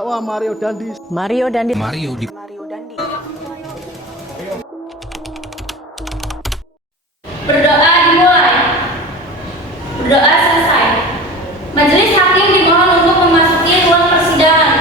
Mario Dandi. Berdoa dimulai. Berdoa selesai. Majelis hakim dimohon untuk memasuki ruang persidangan.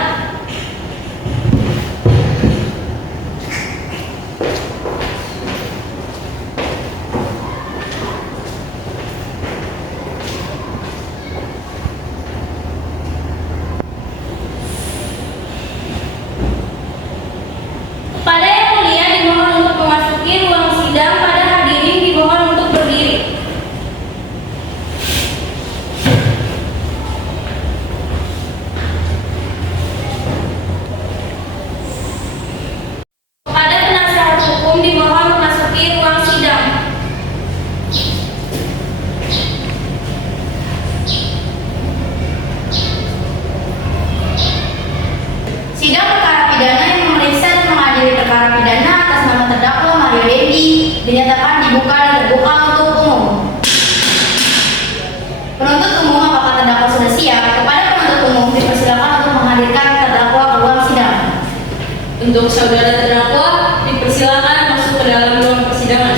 Kepada yang mulia dimohon untuk memasuki ruang sidang. Pada hadirin dimohon untuk berdiri. Kepada penasihat hukum dimohon memasuki ruang sidang. Sidang perkara pidana yang memeriksa dan mengadili perkara pidana atas nama terdakwa Mario Dandi dinyatakan dibuka dan terbuka untuk umum. Penuntut umum, apakah terdakwa sudah siap? Kepada penuntut umum dipersilakan untuk menghadirkan terdakwa ke ruang sidang. Untuk saudara terdakwa dipersilakan masuk ke dalam ruang persidangan.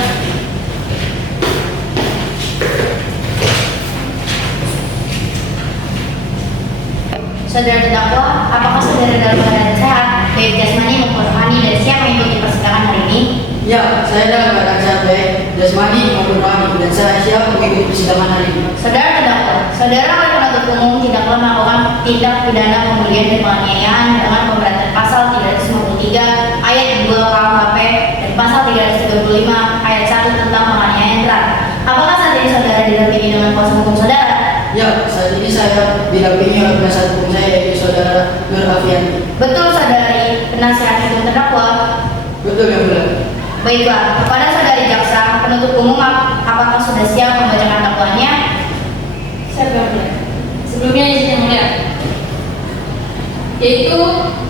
Saudara terdakwa, apakah saudara dalam keadaan sehat, baik jasmani maupun rohani, dan siap mengikuti persidangan hari ini? Ya, saya dalam keadaan sehat baik, jasmani maupun rohani, dan saya siap mengikuti persidangan hari ini. Saudara terdakwa, saudara oleh penuntut umum tidaklah melakukan tindak pidana pembulian dan penganiayaan dengan pemberatan pasal 353 ayat 2 KUHP dan pasal 335 ayat 1 tentang penganiayaan berat. Apakah saat ini saudara didampingi dengan kuasa hukum saudara? Ya, saat ini saya didampingi oleh penasihat hukum saya, yaitu saudara Nur Afianti. Betul saudari penasihat hukum terdakwa? Betul, yang mulia. Baiklah, kepada saudari jaksa penuntut umum, apakah sudah siap membacakan dakwaannya? Siap, Yang Mulia. Sebelumnya izin Yang Mulia, yaitu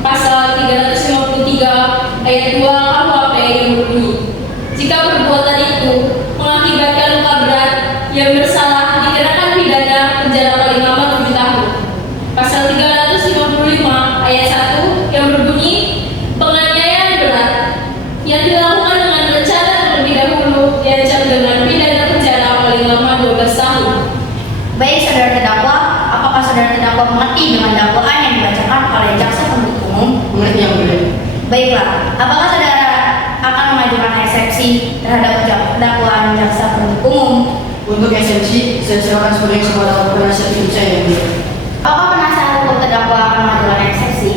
pasal 353 ayat 2 KUHP yang berbunyi, jika perbuatan itu mengakibatkan luka berat yang bersalah dikenakan pidana penjara paling lama 7 tahun. Pasal 355 ayat 1 yang berbunyi, penganiayaan berat yang dilakukan dengan rencana terlebih dahulu diancam dengan pidana penjara paling lama 12 tahun. Baik saudara terdakwa, apakah saudara terdakwa mengerti dengan dakwaan yang dibacakan oleh jaksa penuntut umum? Mengerti, yang mulia. Baiklah, apakah saudara akan mengajukan eksepsi terhadap dakwaan jaksa penuntut umum? Untuk eksepsi, saya serahkan sebagai kepada penasihat hukum saya, yang mulia. Apakah penasihat hukum terdakwa akan mengajukan eksepsi?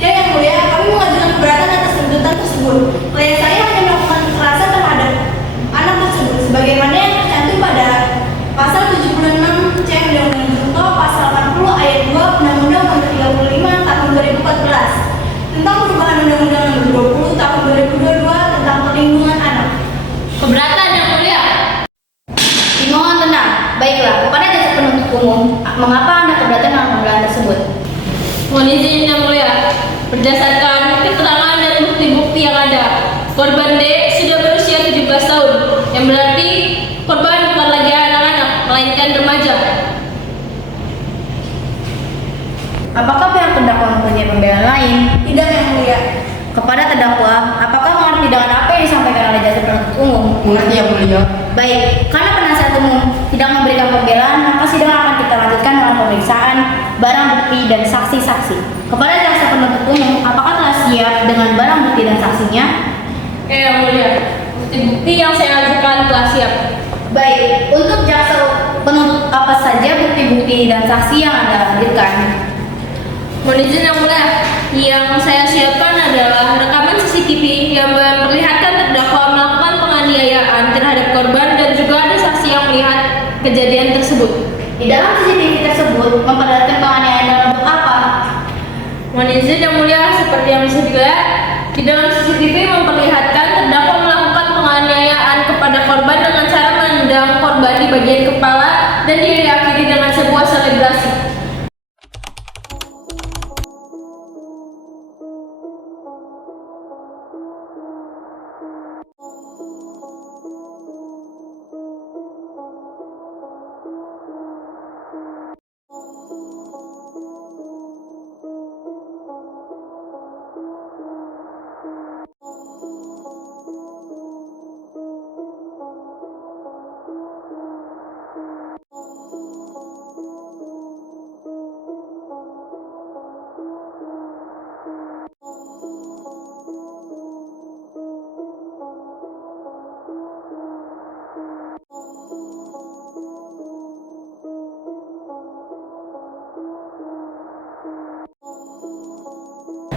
Ya, Yang Mulia, kami mengajukan keberatan atas tuntutan tersebut. Klien saya hanya melakukan kekerasan terhadap anak tersebut, sebagaimana yang tercantum pada pasal 76 C Undang-Undang Junto, pasal 40 ayat 2 Undang-Undang Nomor 35 tahun 2014 tentang perubahan Undang-Undang Nomor 20 tahun 2022 tentang perlindungan anak. Keberatan Yang Mulia. Dimohon tenang. Baiklah, kepada jaksa penuntut umum, mengapa Anda keberatan dengan pembelaan tersebut? Mohon izin Yang Mulia, berdasarkan keterangan dan bukti-bukti yang ada, korban D sudah berusia 17 tahun, yang berarti korban bukan lagi anak-anak, melainkan remaja. Apakah pihak terdakwa mempunyai pembelaan lain? Tidak, Yang Mulia. Kepada terdakwa, apakah mengerti dengan apa yang disampaikan oleh jaksa penuntut umum? Mengerti, yang mulia. Baik, karena penasihat umum tidak memberikan pembelaan, maka sidang akan kita lanjutkan dengan pemeriksaan barang bukti dan saksi-saksi. Kepada jaksa penuntut umum, apakah telah siap dengan barang bukti dan saksinya? Yang Mulia, bukti-bukti yang saya ajukan telah siap. Baik, untuk jaksa penuntut apa saja bukti-bukti dan saksi yang Anda hadirkan? Mohon izin Yang Mulia, yang saya siapkan adalah rekaman CCTV yang memperlihatkan terdakwa melakukan penganiayaan terhadap korban dan juga ada saksi yang melihat kejadian tersebut. Di dalam CCTV tersebut memperlihatkan penganiayaan dalam bentuk apa? Mohon izin Yang Mulia, seperti yang bisa dilihat, di dalam CCTV memperlihatkan terdakwa melakukan penganiayaan kepada korban dengan cara menendang korban di bagian kepala dan diakhiri dengan sebuah selebrasi.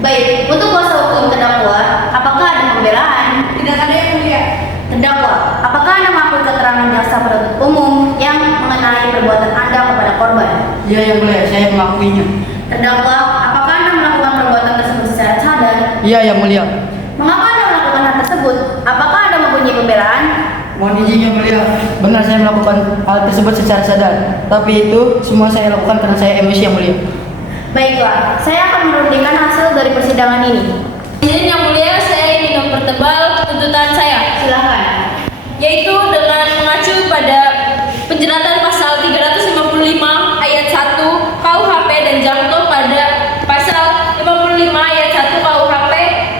Baik, untuk kuasa hukum terdakwa, apakah ada pembelaan? Tidak ada yang mulia. Terdakwa, apakah Anda mengakui keterangan jaksa penuntut umum yang mengenai perbuatan Anda kepada korban? Iya yang mulia, saya mengakuinya. Terdakwa, apakah Anda melakukan perbuatan tersebut secara sadar? Iya yang mulia. Mengapa Anda melakukan hal tersebut? Apakah Anda mempunyai pembelaan? Mohon izin yang mulia. Benar saya melakukan hal tersebut secara sadar. Tapi itu semua saya lakukan karena saya emosi yang mulia. Baiklah, saya akan merundingkan hasil dari persidangan ini. Izin yang mulia, saya ingin mempertebal tuntutan saya. Silakan. Yaitu dengan mengacu pada penjeratan pasal 355 ayat 1 KUHP dan jangka pada pasal 55 ayat 1 KUHP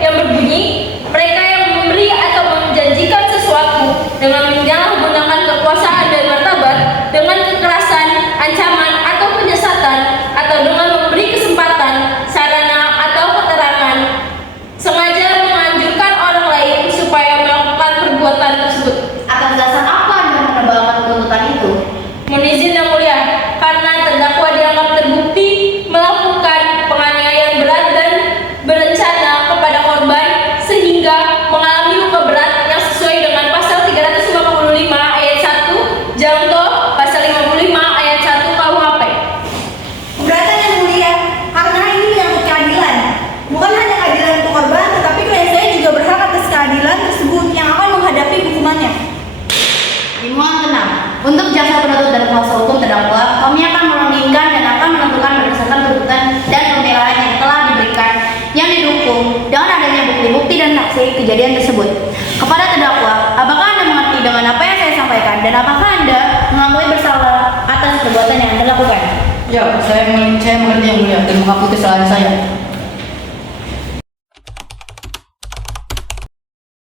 yang berbunyi, mereka yang memberi atau menjanjikan sesuatu dengan menyalahgunakan kekuasaan dan martabat dengan kekerasan, ancaman atau penyesatan atau dengan memberi kesempatan, sarana atau keterangan sengaja menganjurkan orang lain supaya melakukan perbuatan tersebut. Atas dasar apa Anda menebalkan tuntutan itu? Mohon izin yang mulia, karena terdakwa dianggap terbukti melakukan penganiayaan berat dan berencana kepada korban sehingga mengalami luka berat yang sesuai dengan pasal 355 ayat 1 jangka pasal 55 ayat 1 KUHP. Keberatan yang mulia, karena ini menyangkut keadilan. Bukan hanya keadilan untuk korban, tetapi klien saya juga berhak atas keadilan tersebut yang akan menghadapi hukumannya. Dimohon tenang. Untuk jaksa penuntut dan kuasa hukum terdakwa, kami akan merundingkan dan akan menentukan berdasarkan tuntutan dan pembelaan yang telah diberikan yang didukung dengan adanya bukti-bukti dan saksi kejadian tersebut. Kepada terdakwa, apakah Anda mengerti dengan apa yang saya sampaikan dan apakah Anda mengakui bersalah atas perbuatan yang Anda lakukan? Ya, saya mengerti yang mulia dan mengakui kesalahan saya.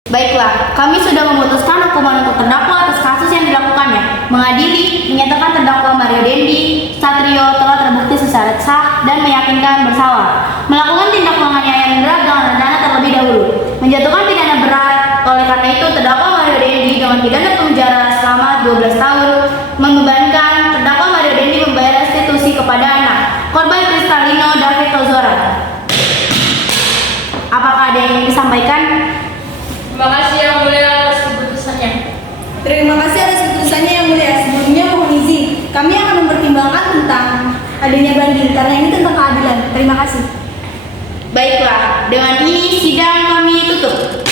Baiklah, kami sudah memutuskan hukuman untuk terdakwa atas kasus yang dilakukannya. Mengadili, menyatakan terdakwa Mario Dendi Satrio telah terbukti secara sah dan meyakinkan bersalah. Melakukan tindak penganiayaan berat dengan rencana terlebih dahulu. Menjatuhkan pidana berat, oleh karena itu terdakwa Mario Dendi dengan pidana penjara selama 12 tahun. Membebankan terdakwa Mario Dendi membayar restitusi kepada anak korban Kristalino David Ozora. Apakah ada yang ingin disampaikan? Terima kasih yang mulia atas keputusannya. Terima kasih atas keputusannya yang mulia. Sebelumnya mohon izin, kami akan mempertimbangkan tentang adanya banding karena ini tentang keadilan. Terima kasih. Baiklah, dengan ini sidang kami tutup.